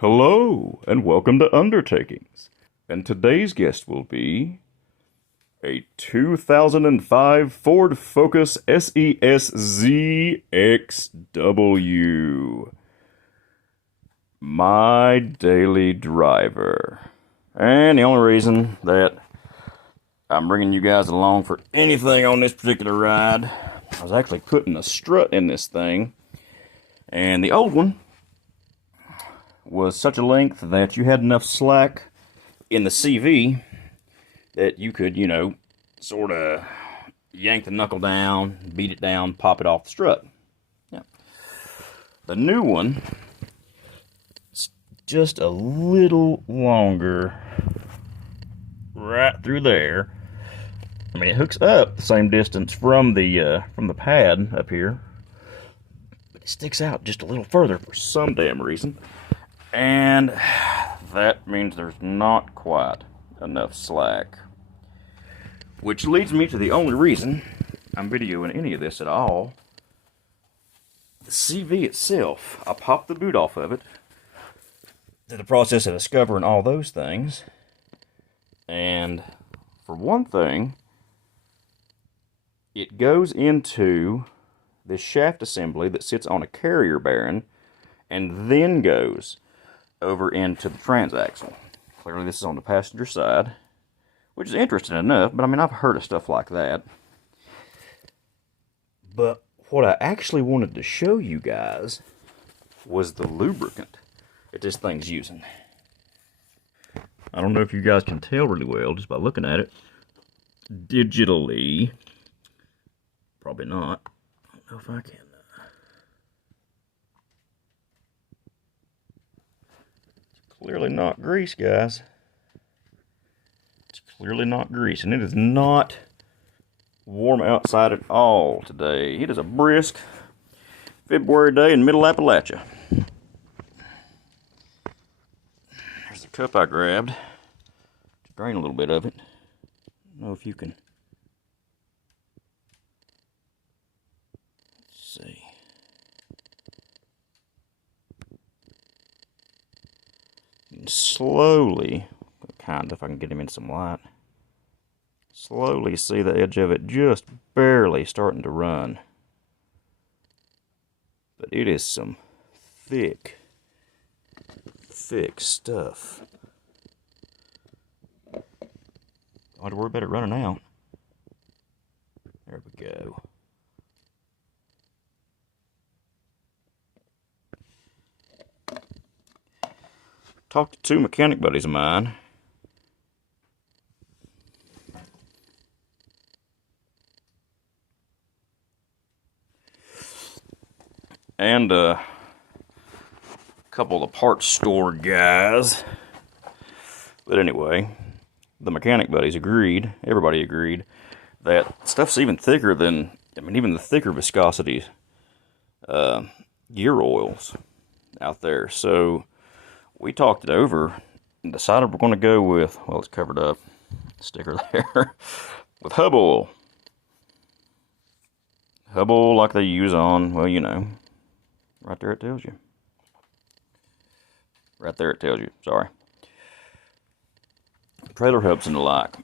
Hello, and welcome to Undertakings. And today's guest will be a 2005 Ford Focus SES ZXW. My daily driver. And the only reason that I'm bringing you guys along for anything on this particular ride, I was actually putting a strut in this thing. And the old one was such a length that you had enough slack in the CV that you could, sort of yank the knuckle down, beat it down, pop it off the strut. Yeah. The new one is just a little longer right through there. I mean, it hooks up the same distance from the pad up here, but it sticks out just a little further for some damn reason. And that means there's not quite enough slack. Which leads me to the only reason I'm videoing any of this at all. The CV itself. I popped the boot off of it. Did the process of discovering all those things. And for one thing, it goes into this shaft assembly that sits on a carrier bearing and then goes over into the transaxle. Clearly this is on the passenger side, which is interesting enough, but I mean, I've heard of stuff like that. But what I actually wanted to show you guys was the lubricant that this thing's using. I don't know if you guys can tell really well just by looking at it digitally. Probably not. I don't know if I can. Clearly not grease, guys. It's clearly not grease, and it is not warm outside at all today. It is a brisk February day in middle Appalachia. There's the cup I grabbed to drain a little bit of it. I don't know if you can see. Slowly, if I can get him in some light, slowly see the edge of it just barely starting to run. But it is some thick stuff. Don't have to worry about it running out. There we go. Talked to two mechanic buddies of mine. And a couple of the parts store guys. But anyway, the mechanic buddies agreed, everybody agreed, that stuff's even thicker than, even the thicker viscosity gear oils out there. So we talked it over and decided we're going to go with, well, it's covered up, sticker there, with hub oil. Hub oil like they use on, well, right there it tells you. Right there it tells you, sorry. Trailer hubs and the like.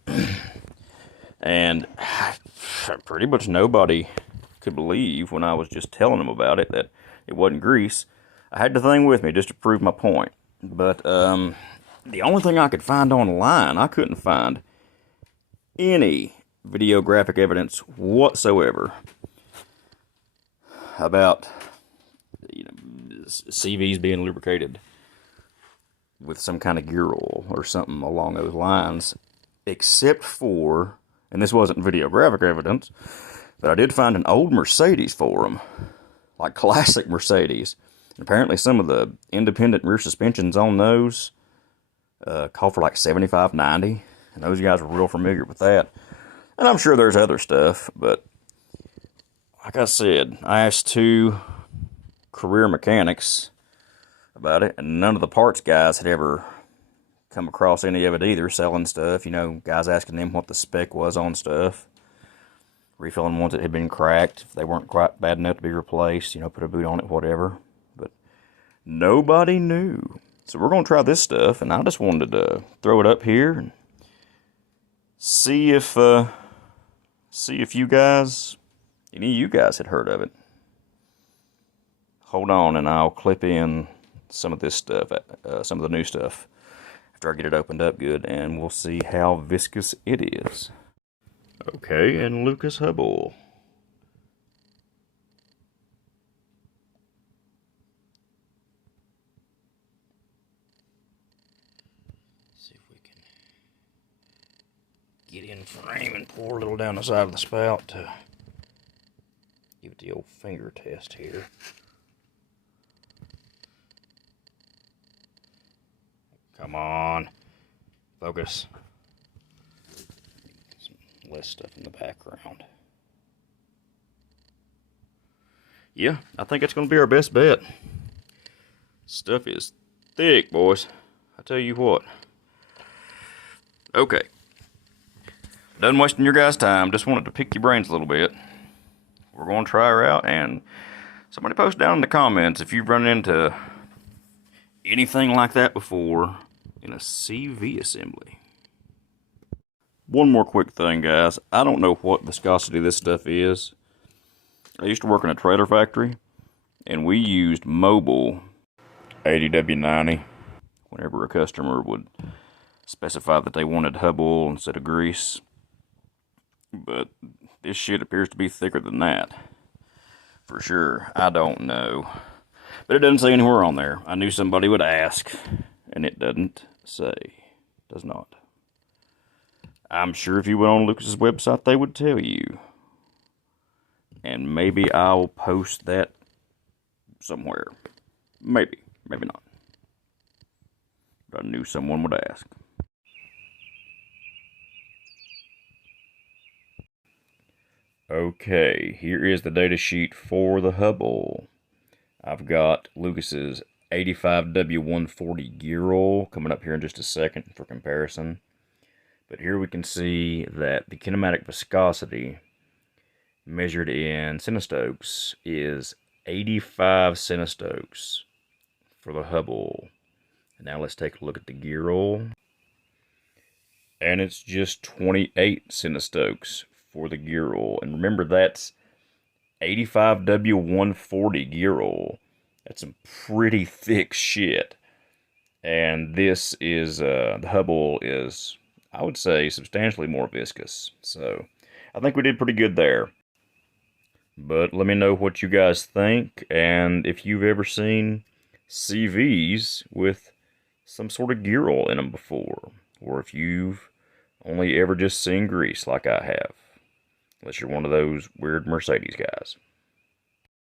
And pretty much nobody could believe when I was just telling them about it that it wasn't grease. I had the thing with me just to prove my point. But the only thing I could find online, I couldn't find any videographic evidence whatsoever about CVs being lubricated with some kind of gear oil or something along those lines, except for, and this wasn't videographic evidence, but I did find an old Mercedes forum, like classic Mercedes. Apparently some of the independent rear suspensions on those call for like $75.90, and those guys were real familiar with that. And I'm sure there's other stuff, but like I said, I asked two career mechanics about it, and none of the parts guys had ever come across any of it either, selling stuff, guys asking them what the spec was on stuff, refilling ones that had been cracked, if they weren't quite bad enough to be replaced, put a boot on it, whatever. Nobody knew So we're going to try this stuff, and I just wanted to throw it up here and see if you guys, any of you guys had heard of it. Hold on, and I'll clip in some of this stuff, some of the new stuff, after I get it opened up good, and we'll see how viscous it is. Okay, and Lucas Hubble. See if we can get in frame and pour a little down the side of the spout to give it the old finger test here. Come on, focus. Some less stuff in the background. Yeah, I think it's going to be our best bet. Stuff is thick, boys. I tell you what. Okay. Done wasting your guys' time. Just wanted to pick your brains a little bit. We're going to try her out, and somebody post down in the comments if you've run into anything like that before in a CV assembly. One more quick thing, guys. I don't know what viscosity this stuff is. I used to work in a trailer factory, and we used Mobil 80W90 whenever a customer would specify that they wanted Hubble instead of grease. But this shit appears to be thicker than that. For sure. I don't know. But it doesn't say anywhere on there. I knew somebody would ask, and it doesn't say. Does not. I'm sure if you went on Lucas's website, they would tell you. And maybe I'll post that somewhere. Maybe. Maybe not. But I knew someone would ask. Okay, here is the data sheet for the Hubble. I've got Lucas's 85W140 gear oil coming up here in just a second for comparison. But here we can see that the kinematic viscosity measured in centistokes is 85 centistokes for the Hubble. And now let's take a look at the gear oil. And it's just 28 centistokes for the gear oil. And remember, that's 85W140 gear oil. That's some pretty thick shit. And this is, the Hubble is, I would say, substantially more viscous. So, I think we did pretty good there. But let me know what you guys think, and if you've ever seen CVs with some sort of gear oil in them before, or if you've only ever just seen grease like I have, unless you're one of those weird Mercedes guys.